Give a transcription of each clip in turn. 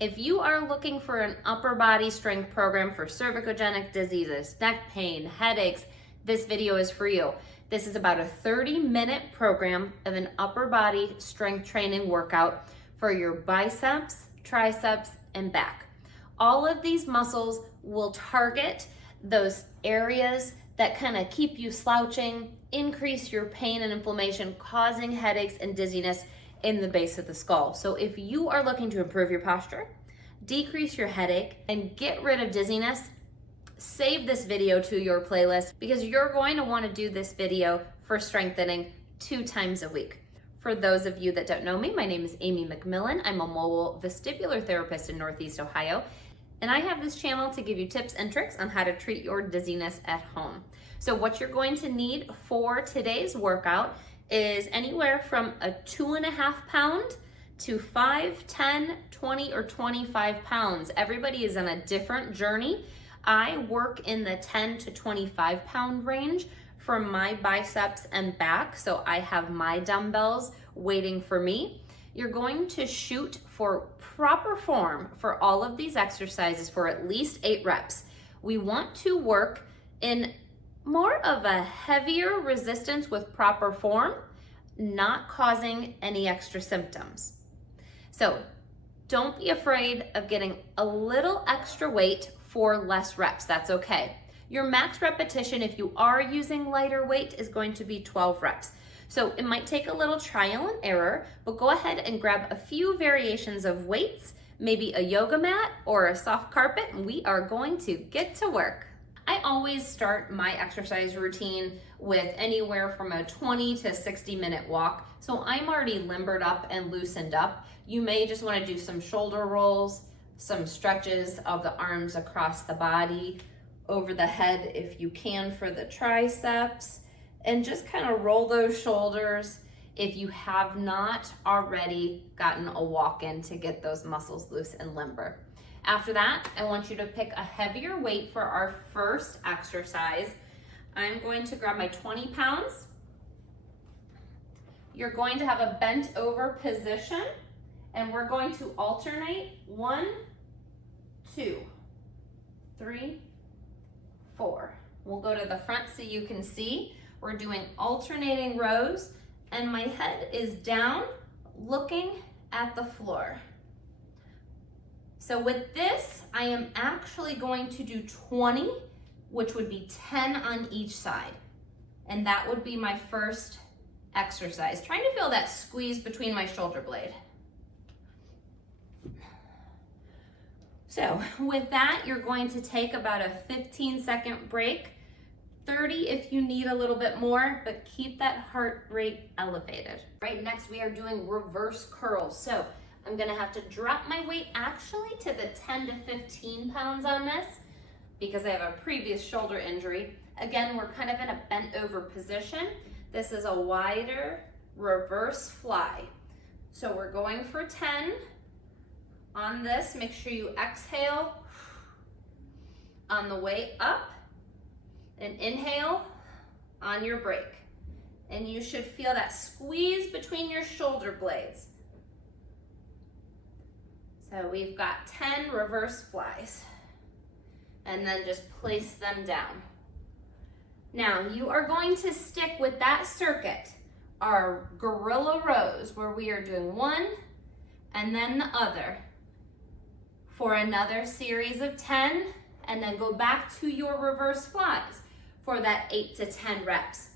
If you are looking for an upper body strength program for cervicogenic diseases, neck pain, headaches, this video is for you. This is about a 30-minute program of an upper body strength training workout for your biceps, triceps, and back. All of these muscles will target those areas that kind of keep you slouching, increase your pain and inflammation, causing headaches and dizziness in the base of the skull. So if you are looking to improve your posture, decrease your headache, and get rid of dizziness, save this video to your playlist because you're going to want to do this video for strengthening 2 times a week. For those of you that don't know me, my name is Amy McMillan. I'm a mobile vestibular therapist in Northeast Ohio, and I have this channel to give you tips and tricks on how to treat your dizziness at home. So what you're going to need for today's workout is anywhere from a 2.5 pound to 5, 10, 20, or 25 pounds. Everybody is on a different journey. I work in the 10 to 25 pound range for my biceps and back, so I have my dumbbells waiting for me. You're going to shoot for proper form for all of these exercises for at least 8 reps. We want to work in more of a heavier resistance with proper form, not causing any extra symptoms. So don't be afraid of getting a little extra weight for less reps. That's okay. Your max repetition, if you are using lighter weight, is going to be 12 reps. So it might take a little trial and error, but go ahead and grab a few variations of weights, maybe a yoga mat or a soft carpet, and we are going to get to work. I always start my exercise routine with anywhere from a 20 to 60 minute walk. So I'm already limbered up and loosened up. You may just want to do some shoulder rolls, some stretches of the arms across the body, over the head if you can for the triceps, and just kind of roll those shoulders if you have not already gotten a walk in to get those muscles loose and limber. After that, I want you to pick a heavier weight for our first exercise. I'm going to grab my 20 pounds. You're going to have a bent over position, and we're going to alternate 1, 2, 3, 4. We'll go to the front so you can see. We're doing alternating rows, and my head is down looking at the floor. So with this, I am actually going to do 20, which would be 10 on each side. And that would be my first exercise. Trying to feel that squeeze between my shoulder blade. So with that, you're going to take about a 15-second break, 30 if you need a little bit more, but keep that heart rate elevated. Right, next we are doing reverse curls. So I'm gonna have to drop my weight actually to the 10 to 15 pounds on this because I have a previous shoulder injury. Again, we're kind of in a bent over position. This is a wider reverse fly. So we're going for 10 on this. Make sure you exhale on the way up and inhale on your break. And you should feel that squeeze between your shoulder blades. So we've got 10 reverse flies, and then just place them down. Now you are going to stick with that circuit, our gorilla rows, where we are doing one and then the other for another series of 10, and then go back to your reverse flies for that 8 to 10 reps.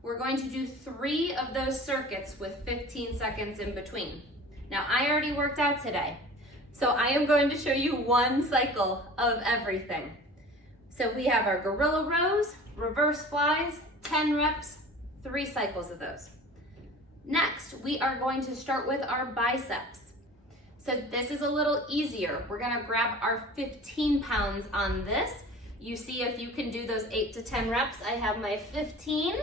We're going to do 3 of those circuits with 15 seconds in between. Now I already worked out today, so I am going to show you 1 cycle of everything. So we have our gorilla rows, reverse flies, 10 reps, 3 cycles of those. Next, we are going to start with our biceps. So this is a little easier. We're gonna grab our 15 pounds on this. You see if you can do those 8 to 10 reps. I have my 15.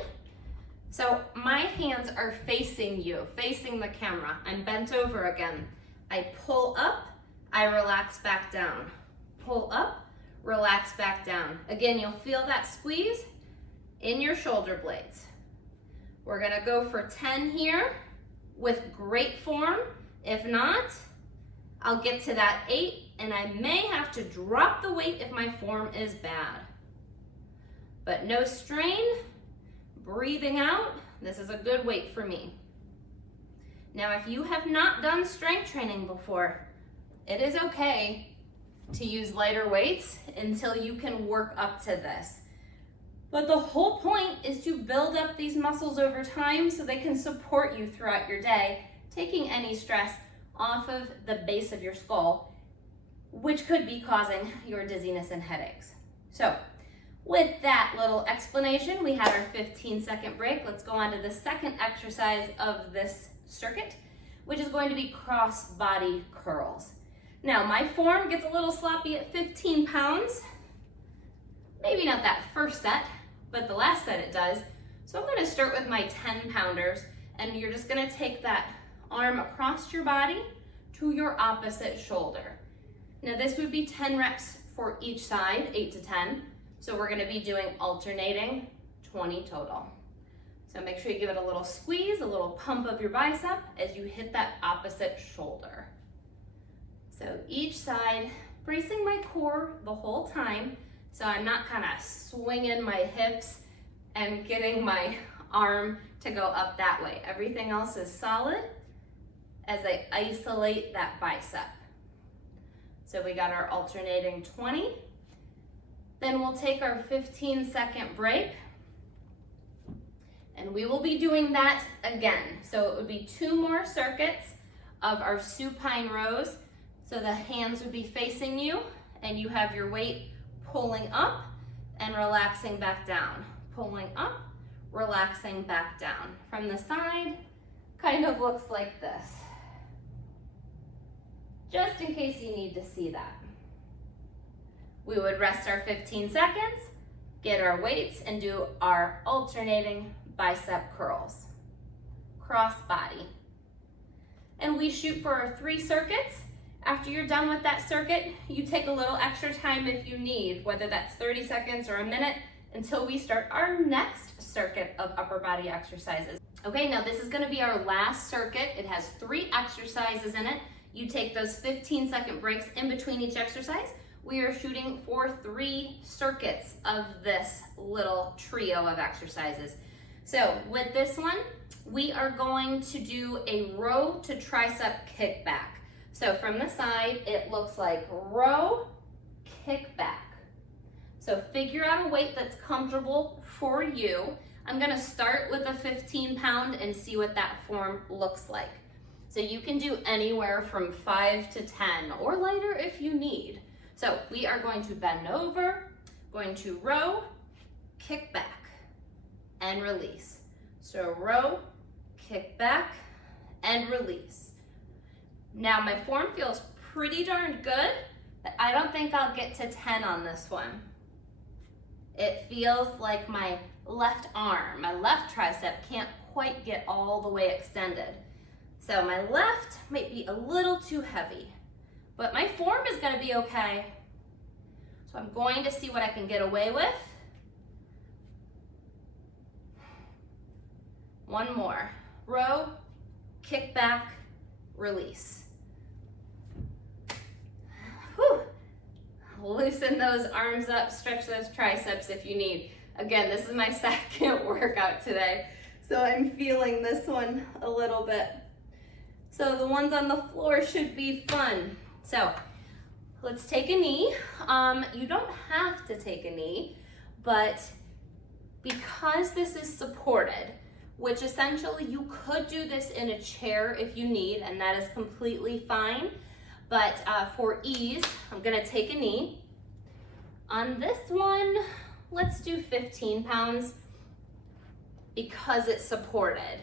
So my hands are facing you, facing the camera. I'm bent over again. I pull up, I relax back down. Pull up, relax back down. Again, you'll feel that squeeze in your shoulder blades. We're gonna go for 10 here with great form. If not, I'll get to that 8, and I may have to drop the weight if my form is bad. But no strain, breathing out. This is a good weight for me. Now, if you have not done strength training before, it is okay to use lighter weights until you can work up to this. But the whole point is to build up these muscles over time so they can support you throughout your day, taking any stress off of the base of your skull, which could be causing your dizziness and headaches. So with that little explanation, we had our 15-second break. Let's go on to the second exercise of this circuit, which is going to be cross-body curls. Now, my form gets a little sloppy at 15 pounds. Maybe not that first set, but the last set it does. So I'm gonna start with my 10-pounders, and you're just gonna take that arm across your body to your opposite shoulder. Now this would be 10 reps for each side, 8 to 10. So we're gonna be doing alternating 20 total. So make sure you give it a little squeeze, a little pump of your bicep as you hit that opposite shoulder. So each side, bracing my core the whole time, so I'm not kind of swinging my hips and getting my arm to go up that way. Everything else is solid as I isolate that bicep. So we got our alternating 20. Then we'll take our 15-second break, and we will be doing that again. So it would be 2 more circuits of our supine rows. So the hands would be facing you, and you have your weight pulling up and relaxing back down. Pulling up, relaxing back down. From the side, kind of looks like this. Just in case you need to see that. We would rest our 15 seconds, get our weights, and do our alternating bicep curls. Cross body. And we shoot for our 3 circuits. After you're done with that circuit, you take a little extra time if you need, whether that's 30 seconds or a minute, until we start our next circuit of upper body exercises. Okay, now this is gonna be our last circuit. It has 3 exercises in it. You take those 15-second breaks in between each exercise. We are shooting for 3 circuits of this little trio of exercises. So with this one, we are going to do a row to tricep kickback. So from the side, it looks like row, kick back. So figure out a weight that's comfortable for you. I'm gonna start with a 15-pound and see what that form looks like. So you can do anywhere from 5 to 10 or lighter if you need. So we are going to bend over, going to row, kick back, and release. So row, kick back, and release. Now my form feels pretty darn good, but I don't think I'll get to 10 on this one. It feels like my left arm, my left tricep can't quite get all the way extended. So my left might be a little too heavy, but my form is gonna be okay. So I'm going to see what I can get away with. One more. Row, kick back, release. Whew. Loosen those arms up, stretch those triceps if you need. Again, this is my second workout today, so I'm feeling this one a little bit. So the ones on the floor should be fun. So let's take a knee. You don't have to take a knee, but because this is supported, which essentially you could do this in a chair if you need, and that is completely fine. But for ease, I'm gonna take a knee. On this one, let's do 15 pounds because it's supported.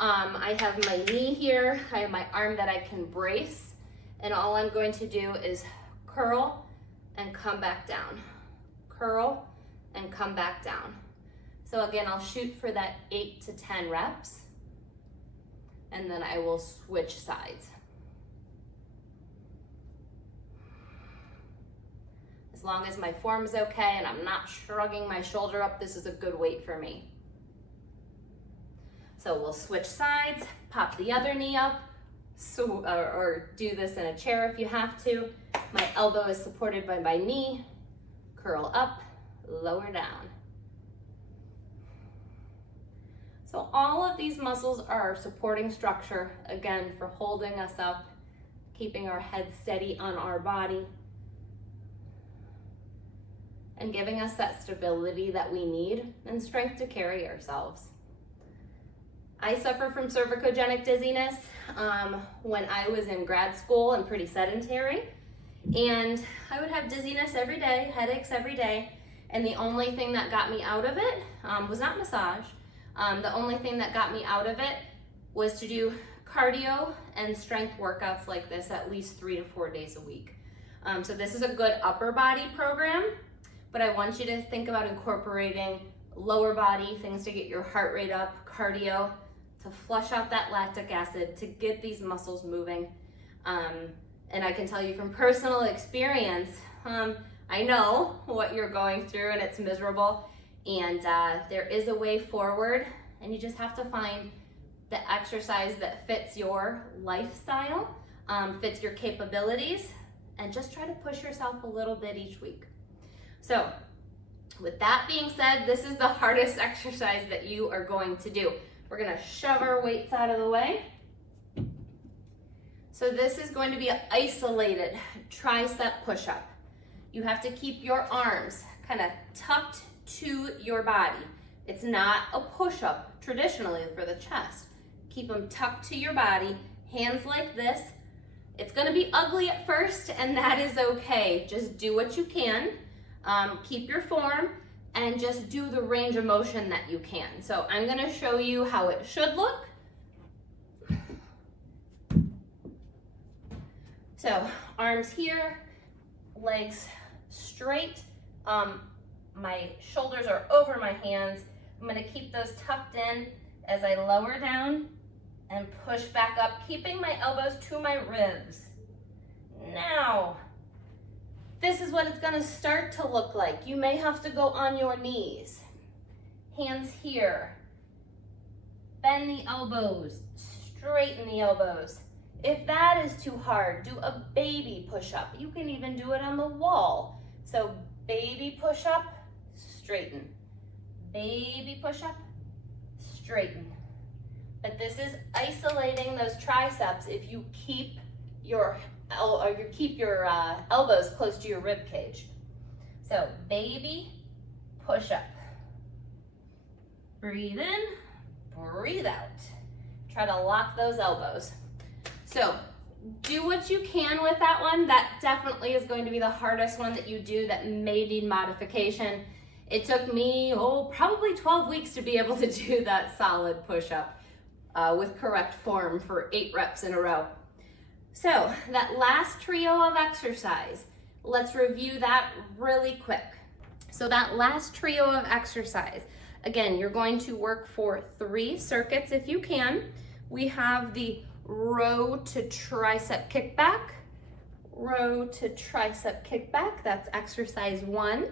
I have my knee here, I have my arm that I can brace, and all I'm going to do is curl and come back down. Curl and come back down. So again, I'll shoot for that 8 to 10 reps, and then I will switch sides. As long as my form is okay and I'm not shrugging my shoulder up, this is a good weight for me. So we'll switch sides, pop the other knee up, or do this in a chair if you have to. My elbow is supported by my knee. Curl up, lower down. So all of these muscles are supporting structure, again, for holding us up, keeping our head steady on our body, and giving us that stability that we need and strength to carry ourselves. I suffer from cervicogenic dizziness when I was in grad school and pretty sedentary. And I would have dizziness every day, headaches every day. And the only thing that got me out of it was not massage. The only thing that got me out of it was to do cardio and strength workouts like this at least 3 to 4 days a week. So this is a good upper body program, but I want you to think about incorporating lower body, things to get your heart rate up, cardio, to flush out that lactic acid, to get these muscles moving. And I can tell you from personal experience, I know what you're going through and it's miserable. And there is a way forward, and you just have to find the exercise that fits your lifestyle, fits your capabilities, and just try to push yourself a little bit each week. So with that being said, this is the hardest exercise that you are going to do. We're gonna shove our weights out of the way. So this is going to be an isolated tricep push-up. You have to keep your arms kind of tucked to your body. It's not a push-up traditionally for the chest. Keep them tucked to your body, hands like this. It's gonna be ugly at first, and that is okay. Just do what you can. Keep your form and just do the range of motion that you can. So I'm gonna show you how it should look. So arms here, legs straight. My shoulders are over my hands. I'm gonna keep those tucked in as I lower down and push back up, keeping my elbows to my ribs. Now, this is what it's gonna start to look like. You may have to go on your knees. Hands here. Bend the elbows, straighten the elbows. If that is too hard, do a baby push-up. You can even do it on the wall. So baby push-up, straighten. Baby push-up, straighten. But this is isolating those triceps if you keep your elbows close to your rib cage. So baby push-up. Breathe in, breathe out. Try to lock those elbows. So do what you can with that one. That definitely is going to be the hardest one that you do that may need modification. It took me, probably 12 weeks to be able to do that solid push-up with correct form for 8 reps in a row. So that last trio of exercise, let's review that really quick. So that last trio of exercise, again, you're going to work for 3 circuits if you can. We have the row to tricep kickback, row to tricep kickback. That's exercise 1.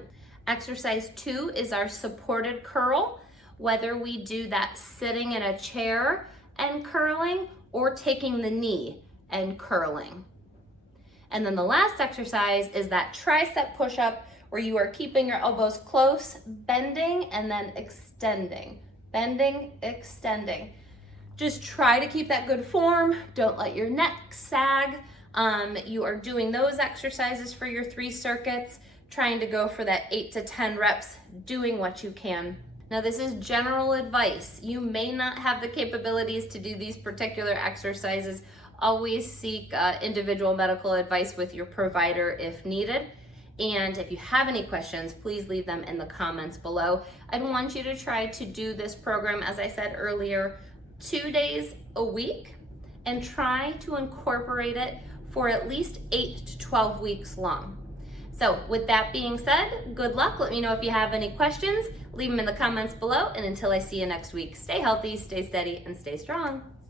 Exercise 2 is our supported curl, whether we do that sitting in a chair and curling or taking the knee and curling. And then the last exercise is that tricep push-up where you are keeping your elbows close, bending and then extending, bending, extending. Just try to keep that good form. Don't let your neck sag. You are doing those exercises for your 3 circuits, trying to go for that 8 to 10 reps, doing what you can. Now this is general advice. You may not have the capabilities to do these particular exercises. Always seek individual medical advice with your provider if needed. And if you have any questions, please leave them in the comments below. I'd want you to try to do this program, as I said earlier, 2 days a week, and try to incorporate it for at least 8 to 12 weeks long. So with that being said, good luck. Let me know if you have any questions. Leave them in the comments below. And until I see you next week, stay healthy, stay steady, and stay strong.